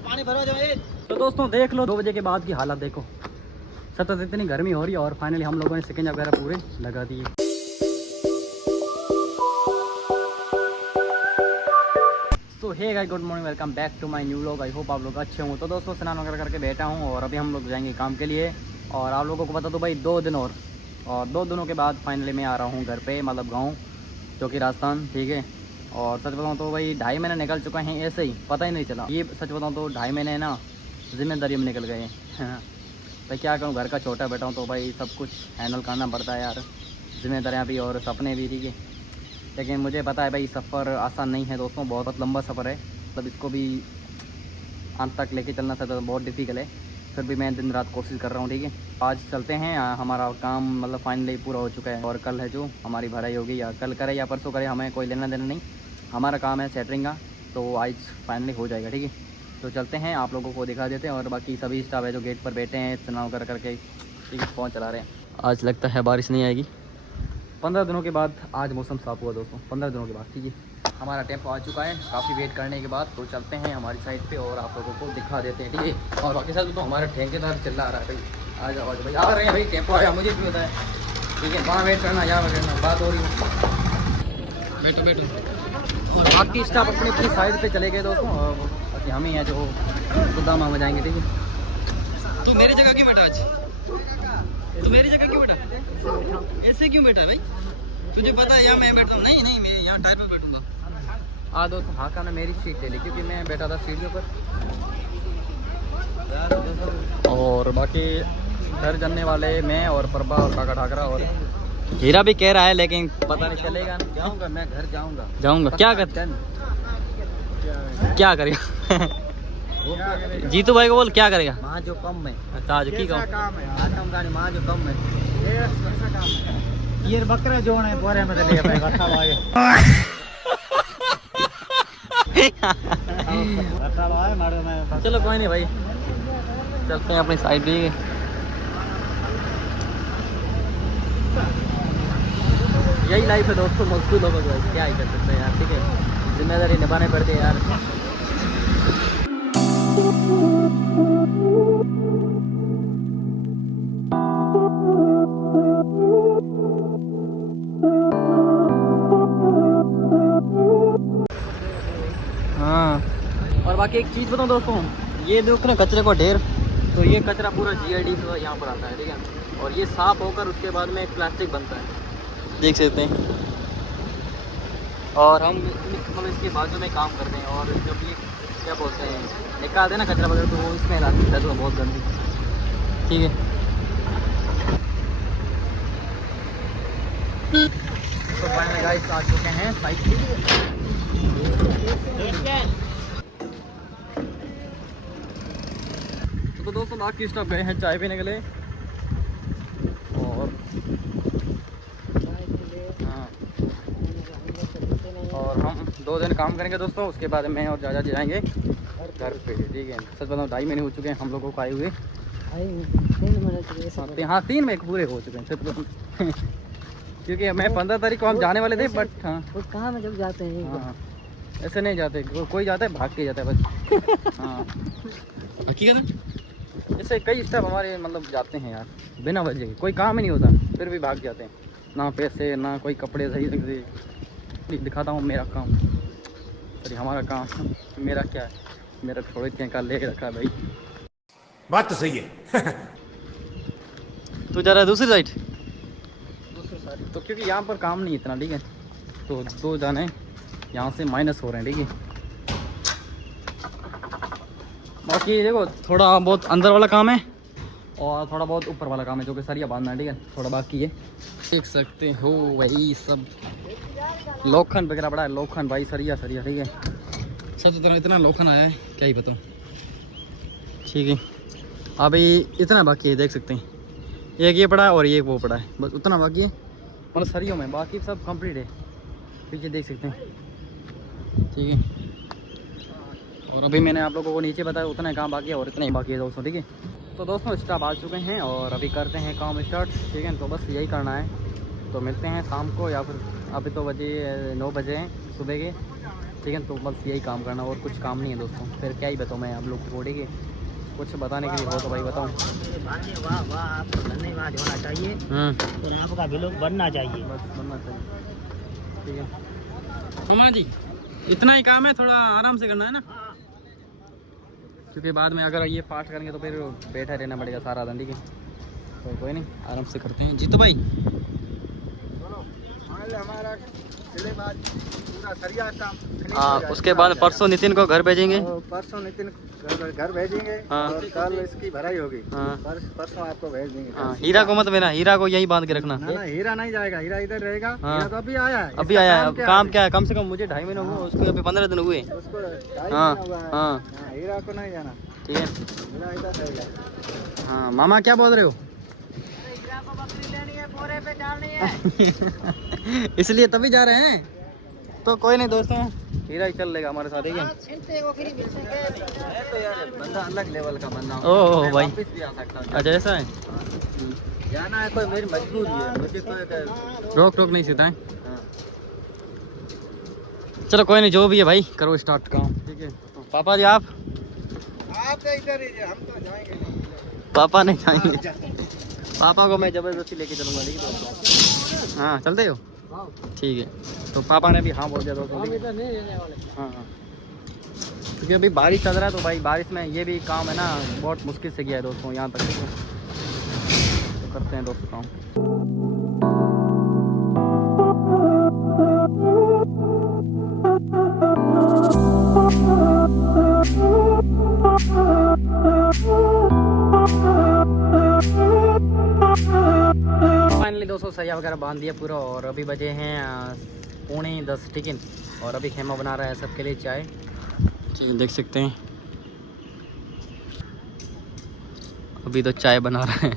पानी भरो जाए। तो दोस्तों देख लो 2 बजे के बाद की हालत देखो, सतत इतनी गर्मी हो रही है और फाइनली हम लोगों ने सिकंजा वगैरह पूरे लगा दिए। तो hey guys, good morning, welcome back to my new vlog. I hope आप लोग अच्छे हों। तो दोस्तों स्नान वगैरह करके बैठा हूँ और अभी हम लोग जाएंगे काम के लिए। और आप लोगों को बता दो भाई 2 दिन और 2 दिनों के बाद फाइनली मैं आ रहा हूँ घर पे, मतलब गाँव, जो कि राजस्थान। ठीक है। और सच बताऊँ तो भाई 2.5 महीने निकल चुका है ऐसे ही, पता ही नहीं चला। ये सच बताऊँ तो 2.5 महीने ना जिम्मेदारी में निकल गए हैं। भाई क्या करूँ, घर का छोटा बेटा हूँ तो भाई सब कुछ हैंडल करना पड़ता है यार, जिम्मेदारियाँ भी और सपने भी। ठीक है। लेकिन मुझे पता है भाई सफ़र आसान नहीं है दोस्तों, बहुत लंबा सफ़र है। मतलब इसको भी अंत तक लेके चलना चाहता तो बहुत डिफ़िकल्ट है, फिर भी मैं दिन रात कोशिश कर रहा हूँ। ठीक है। आज चलते हैं, हमारा काम मतलब फाइनली पूरा हो चुका है और कल है जो हमारी भराई होगी, या कल करे या परसों करे, हमें कोई लेना देना नहीं। हमारा काम है सेटरिंग का, तो आज फाइनली हो जाएगा। ठीक है। तो चलते हैं, आप लोगों को दिखा देते हैं। और बाकी सभी स्टाफ है जो गेट पर बैठे हैं चुनाव कर करके, ठीक है, फ़ोन चला रहे हैं। आज लगता है बारिश नहीं आएगी। 15 दिनों के बाद आज मौसम साफ हुआ दोस्तों, 15 दिनों के बाद। ठीक है। हमारा टेम्पो आ चुका है काफ़ी वेट करने के बाद। तो चलते हैं हमारी साइड पे और आप लोगों को दिखा देते हैं। ठीक है। और बाकी साथ तो हमारे ठेकेदार चल रहा है भाई, आ जाओ भाई, आ रहे हैं भाई, टेम्पो आया, मुझे भी पता है। ठीक है, वहाँ वेट करना, यहाँ वेट करना, बात हो रही है। बैठो बैठो। और बाकी स्टाफ अपनी अपनी साइड पर चले गए दोस्तों, और बाकी हम ही हैं जो गोदामा में जाएंगे। ठीक है। तो मेरी जगह क्यों बैठा आज? तो मेरी जगह क्यों बैठा? ऐसे क्यों बैठा भाई? तुझे पता है यहाँ मैं बैठता हूँ। नहीं नहीं, मैं यहाँ टायर पे बैठूंगा। हाँ दोस्तों, हाँ का ने मेरी सीट ले ली क्योंकि मैं बैठा था सीढ़ियों पर। और बाकी घर जाने वाले मैं और प्रभा और काका ठाकरा और हीरा भी कह रहा है, लेकिन पता नहीं चलेगा। जाऊँगा मैं, घर जाऊँगा। क्या करते क्या करेगा? जीतू भाई को बोल क्या करेगा? माँ जो कम है। अच्छा आज की काम है, माँ जो कम है ये बकरा जो है बोरे में ले चलो कोई नहीं भाई, चलते हैं अपनी साइड भी। यही लाइफ है दोस्तों मजदूर लोगों को, क्या ही कर सकते हैं यार। ठीक है, जिम्मेदारी निभाने पड़ती है यार। हाँ, और बाकी एक चीज़ बताऊँ दोस्तों, ये देखो ना कचरे को ढेर, तो ये कचरा पूरा GID से यहाँ पर आता है। ठीक है। और ये साफ होकर उसके बाद में एक प्लास्टिक बनता है, देख सकते हैं। और हम मतलब इसके बाजू में काम करते हैं, और जब ये क्या बोलते हैं निकालते हैं ना कचरा वगैरह, तो वो इसमें लाती है तो बहुत गंदी। ठीक है। तो फाइनली गाइस आ चुके हैं साइड पे। तो दोस्तों बाकी स्टाफ गए हैं चाय पीने के लिए। और हाँ, और हम 2 दिन काम करेंगे दोस्तों, उसके बाद में और ज़्यादा जाएंगे घर पे। ठीक है। सच बताऊँ 2.5 महीने हो चुके हैं हम लोगों को आए हुए। हाँ 3 महीने पूरे हो चुके हैं सच बताऊँ क्योंकि मैं 15 तारीख को हम जाने वाले थे, बट हाँ कहाँ में जब जाते हैं। हाँ ऐसे नहीं जाते, कोई जाता है भाग के जाता है बस। हाँ हकीकत जैसे कई स्टाफ हमारे मतलब जाते हैं यार बिना वजह के, कोई काम ही नहीं होता फिर भी भाग जाते हैं, ना पैसे ना कोई कपड़े सही से। दिखाता हूँ मेरा काम, सॉरी हमारा काम। मेरा क्या है, मेरा थोड़े का ले रखा है भाई। बात तो सही है। तू जा रहा है दूसरी साइड? तो क्योंकि यहाँ पर काम नहीं इतना। ठीक है। तो 2 जाने यहाँ से माइनस हो रहे हैं। ठीक है। बाकी देखो थोड़ा बहुत अंदर वाला काम है और थोड़ा बहुत ऊपर वाला काम है, जो कि सरिया बांधना है। ठीक है, थोड़ा बाकी है। देख सकते हो वही सब लोखंड वगैरह बड़ा है, लोखंड भाई, सरिया। ठीक है। सब तो इतना लोखंड आया है क्या ही बताऊँ। ठीक है, अभी इतना बाकी है, देख सकते हैं। एक ये पड़ा है और ये वो पड़ा है, बस उतना बाकी है मतलब सरियों में, बाकी सब कंप्लीट है। पीछे देख सकते हैं। ठीक है। और अभी मैंने आप लोगों को नीचे बताया उतना ही काम बाकी है और इतना ही बाकी है दोस्तों। ठीक है। तो दोस्तों स्टाफ आ चुके हैं और अभी करते हैं काम स्टार्ट। ठीक है। तो बस यही करना है, तो मिलते हैं शाम को, या फिर अभी तो बजे 9 बजे हैं सुबह के। ठीक है। तो बस यही काम करना और कुछ काम नहीं है दोस्तों। फिर क्या ही बताऊँ मैं आप लोग को के कुछ बताने के लिए हो तो भाई बताऊँ। वाह वाह, आपको धन्यवाद होना चाहिए और आपका भी लोग बनना चाहिए, बस बनना चाहिए। ठीक है मामा जी, इतना ही काम है, थोड़ा आराम से करना है ना, क्योंकि बाद में अगर ये फास्ट करेंगे तो फिर बैठा रहना पड़ेगा सारा दिन। ठीक है तो कोई नहीं, आराम से करते हैं। जीतू भाई। हमारा पूरा सरिया काम हाँ, उसके बाद परसों नितिन को घर भेजेंगे। परसों नितिन घर भेजेंगे हाँ। और कल इसकी भराई होगी। हाँ। परसों आपको भेज देंगे। हाँ, हीरा को मत देना, हीरा को यहीं बांध के रखना। ना हीरा नहीं जाएगा, हीरा इधर रहेगा। हाँ। हीरा तो अभी आया है, अभी इसका आया है। काम है? क्या है, कम से कम मुझे 2.5 महीने हुए, उसको अभी 15 दिन हुए। उसको ढाई हाँ, महीना हुआ है। हाँ। हाँ, हीरा को नहीं जाना, ठीक है। हीरा इधर रहेगा। हाँ मामा क्या बोल रहे हो? हीरा को बकरी लेनी है, बोरे पे डालनी है। इसलिए तभी जा रहे हैं। तो कोई नहीं दोस्तों, हीरा ही चल लेगा हमारे साथ। ठीक है तो यार बंदा अलग लेवल का बंदा ओह भाई, वापस भी आ सकता है। अच्छा ऐसा है। जाना है, कोई मेरी मजबूरी है, मुझे कोई रोक टोक नहीं सीता है। हाँ। चलो कोई नहीं, जो भी है भाई करो स्टार्ट काम। ठीक है पापा जी आप तो इधर ही, हम तो जाएंगे। पापा नहीं जाएंगे। पापा को मैं ज़बरदस्ती लेके चलूँगा। ठीक है दोस्तों, हाँ चलते हो? ठीक है। तो पापा ने भी हाँ बोल दिया दोस्तों। हाँ हाँ, क्योंकि अभी बारिश चल रहा है तो भाई बारिश में ये भी काम है ना, बहुत मुश्किल से गया है दोस्तों यहाँ तक। तो करते हैं दोस्तों काम। फाइनली दोस्तों सरिया वगैरह बांध दिया पूरा, और अभी बजे हैं 9:45। ठीक है, और अभी खेमा बना रहा है सबके लिए चाय। जी देख सकते हैं, अभी तो चाय बना रहा है।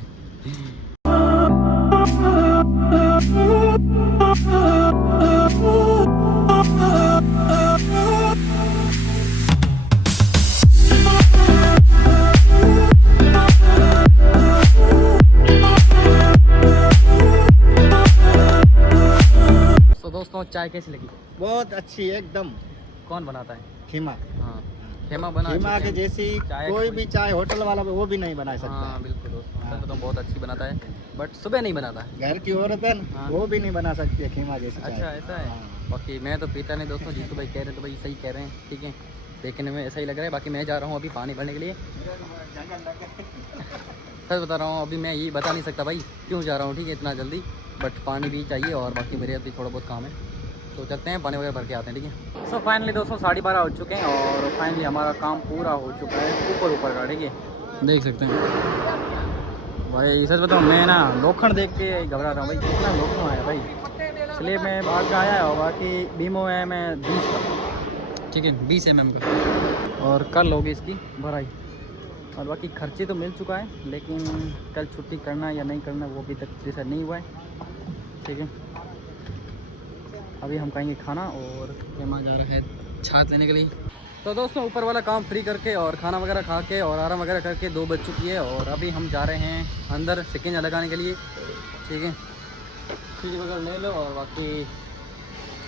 तो दोस्तों चाय कैसी लगी? बहुत अच्छी एकदम। कौन बनाता है? खीमा। हाँ खेमा बना खीमा के जैसी चाय कोई भी चाय होटल वाला वो भी नहीं बना सकता। हाँ बिल्कुल दोस्तों, तो बहुत अच्छी बनाता है, बट सुबह नहीं बनाता है। घर की औरत है ना, हाँ। वो भी नहीं बना सकती है खीमा जैसी चाय। अच्छा ऐसा है। हाँ। बाकी मैं तो पीता नहीं दोस्तों, जीतू भाई कह रहे हैं तो भाई सही कह रहे हैं। ठीक है, देखने में ऐसा ही लग रहा है। बाकी मैं जा रहा हूँ अभी पानी भरने के लिए। सच बता रहा हूँ, अभी मैं ये बता नहीं सकता भाई क्यों जा रहा हूँ। ठीक है, इतना जल्दी, बट पानी भी चाहिए और बाकी मेरे अभी थोड़ा बहुत काम है, तो चलते हैं पानी वगैरह भर के आते हैं। ठीक है। सो फाइनली दोस्तों 12:30 हो चुके हैं और फाइनली हमारा काम पूरा हो चुका है ऊपर का। ठीक है, देख सकते हैं भाई। सच बताऊँ मैं ना लोखंड देख के घबरा रहा हूँ भाई, कितना लोखंड आया भाई। स्लेब में भाग का आया और बाकी बीमो है मैं 20 का। ठीक है, 20 mm का, और कल होगी इसकी भराई। और बाकी खर्चे तो मिल चुका है, लेकिन कल छुट्टी करना या नहीं करना वो अभी तक डिसाइड नहीं हुआ है। ठीक है, अभी हम खाएंगे खाना और मेहमान जा रहा है छात लेने के लिए। तो दोस्तों ऊपर वाला काम फ्री करके और खाना वगैरह खा के और आराम वगैरह करके 2 बज चुकी है, और अभी हम जा रहे हैं अंदर सिकिंजा लगाने के लिए। ठीक है, चीज़ वगैरह ले लो और बाकी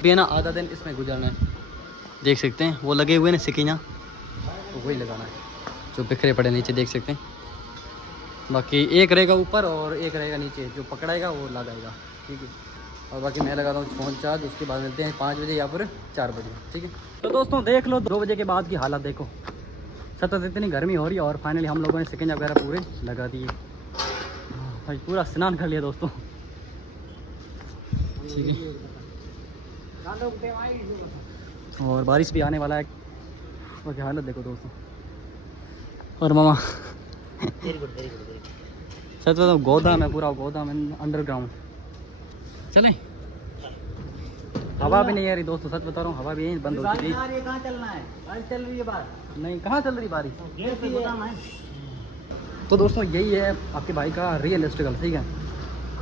भी है ना आधा दिन इसमें गुजारना है। देख सकते हैं वो लगे हुए हैं सिकिंजा, तो वही लगाना है जो बिखरे पड़े नीचे, देख सकते हैं। बाकी एक रहेगा ऊपर और एक रहेगा नीचे, जो पकड़ाएगा वो लगाएगा। ठीक है, और बाकी मैं लगाता हूँ फ़ोन चार्ज। उसके बाद मिलते हैं 5 बजे या फिर 4 बजे। ठीक है, तो दोस्तों देख लो 2 बजे के बाद की हालत देखो, सतत इतनी गर्मी हो रही है। और फाइनली हम लोगों ने सिकिंजा वगैरह पूरे लगा दिए भाई, पूरा स्नान कर लिया दोस्तों। ठीक है, और बारिश भी आने वाला है। बाकी हालत देखो दोस्तों। और मामा सच बताऊँ गोदाम है, पूरा गोदाम है अंडरग्राउंड। चलें, हवा भी नहीं आ रही दोस्तों, सच बता रहा हूँ, हवा भी यहीं बंद हो चुकी है। कहाँ चलना है? बारिश चल रही है बाहर। नहीं, कहाँ चल रही बारिश? गेट पे गोदाम है। तो दोस्तों यही है आपके भाई का रियल स्ट्रगल। ठीक है,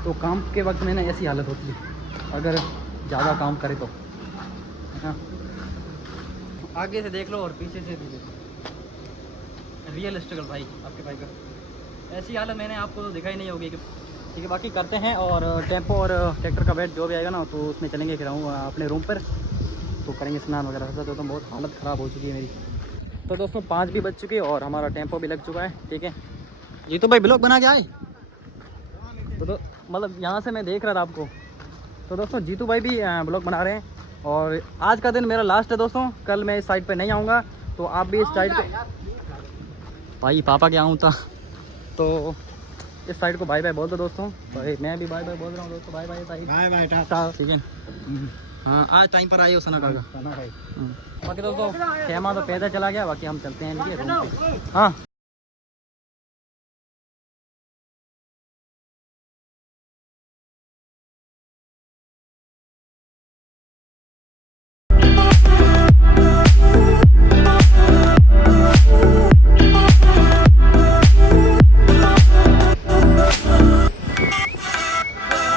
तो काम के वक्त में ना ऐसी हालत होती है अगर ज़्यादा काम करे तो। हाँ, आगे से देख लो और पीछे से भी देखो, रियल स्ट्रगल भाई आपके भाई का। ऐसी हालत मैंने आपको तो दिखाई नहीं होगी। ठीक है, बाकी करते हैं और टेम्पो और ट्रैक्टर का वेट जो भी आएगा ना तो उसमें चलेंगे। फिर आऊँ अपने रूम पर। तो करेंगे स्नान वगैरह से। तो बहुत हालत ख़राब हो चुकी है मेरी। तो दोस्तों 5 भी बज चुके हैं और हमारा टेम्पो भी लग चुका है। ठीक है जी, तो भाई ब्लॉग बना के आए तो मतलब यहाँ से मैं देख रहा था आपको। तो दोस्तों जीतू भाई भी ब्लॉग बना रहे हैं और आज का दिन मेरा लास्ट है दोस्तों। कल मैं इस साइड पे नहीं आऊँगा, तो आप भी इस साइड पे भाई पापा के आऊँ था तो इस साइड को बाय बाय बोल दो दोस्तों। भाई मैं भी बाय बाय बोल रहा हूँ दोस्तों। बाय बाय भाई, बाय बाय टाटा। ठीक है। हाँ आज टाइम पर आए हो सना का। बाकी दोस्तों खेमा तो पैदल चला गया, बाकी हम चलते हैं निकले रूम पे। हाँ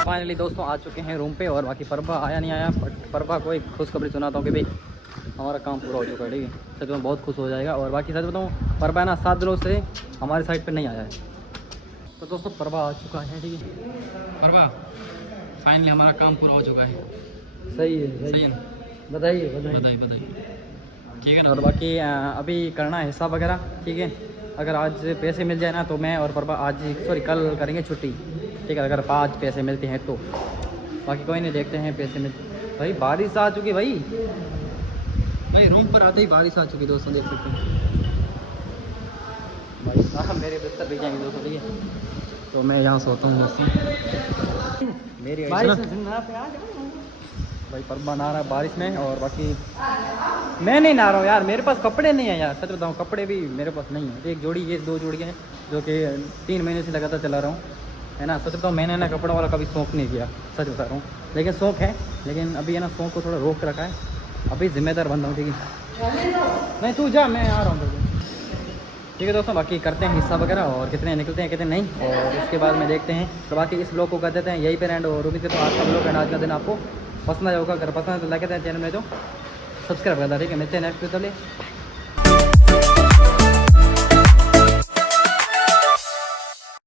फाइनली दोस्तों आ चुके हैं रूम पे और बाकी परबा आया नहीं आया, बट परबा को एक खुशखबरी सुनाता हूँ कि भाई हमारा काम पूरा हो चुका है। ठीक है, सच में बहुत खुश हो जाएगा। और बाकी सच बताऊँ परबा ना 7 दिनों से हमारे साइड पे नहीं आया है। तो दोस्तों परबा आ चुका है। ठीक है परवा फाइनली हमारा काम पूरा हो चुका है। सही है, सही है ना? बताइए बताइए बताइए। ठीक है ना? और बाकी अभी करना है हिसाब वगैरह। ठीक है, अगर आज पैसे मिल जाए ना तो मैं और परबा आज कल करेंगे छुट्टी। ठीक है, अगर 5 पैसे मिलते हैं तो। बाकी कोई नहीं, देखते हैं पैसे मिल। भाई बारिश आ चुकी भाई रूम पर आते ही बारिश आ चुकी दोस्तों, देख सकते हैं भाई साहब। मेरे बिस्तर भी जाएंगे दोस्तों। ठीक है, तो मैं यहाँ सोता हूँ दोस्तों। मेरी भाई परबा नहा रहा है बारिश में। और बाकी मैं नहीं नहा रहा हूँ यार, मेरे पास कपड़े नहीं है यार, सच बताऊँ कपड़े भी मेरे पास नहीं है। एक जोड़ी, ये 2 जोड़ी हैं जो कि 3 महीने से लगातार चला रहा हूँ, है ना। सच बताऊँ मैंने ना कपड़ों वाला कभी शौक़ नहीं किया, सच बता रहा हूँ। लेकिन शौक़ है, लेकिन अभी है ना शौक़ को थोड़ा रोक रखा है। अभी जिम्मेदार बन रहा हूँ। ठीक है, नहीं तू जा, मैं आ रहा हूँ। ठीक है दोस्तों, बाकी करते हैं हिस्सा वगैरह और कितने निकलते हैं कितने नहीं, और उसके बाद में देखते हैं। तो बाकी इस ब्लॉग को कर देते हैं यहीं पर एंड। और उम्मीद करता हूँ आज का ब्लॉग एंड आज का दिन आपको पसंद आया होगा। अगर पसंद है तो लाइक करते हैं, चैनल में तो सब्सक्राइब करता है। ठीक है, मिलते हैं नेक्स्ट वीडियो।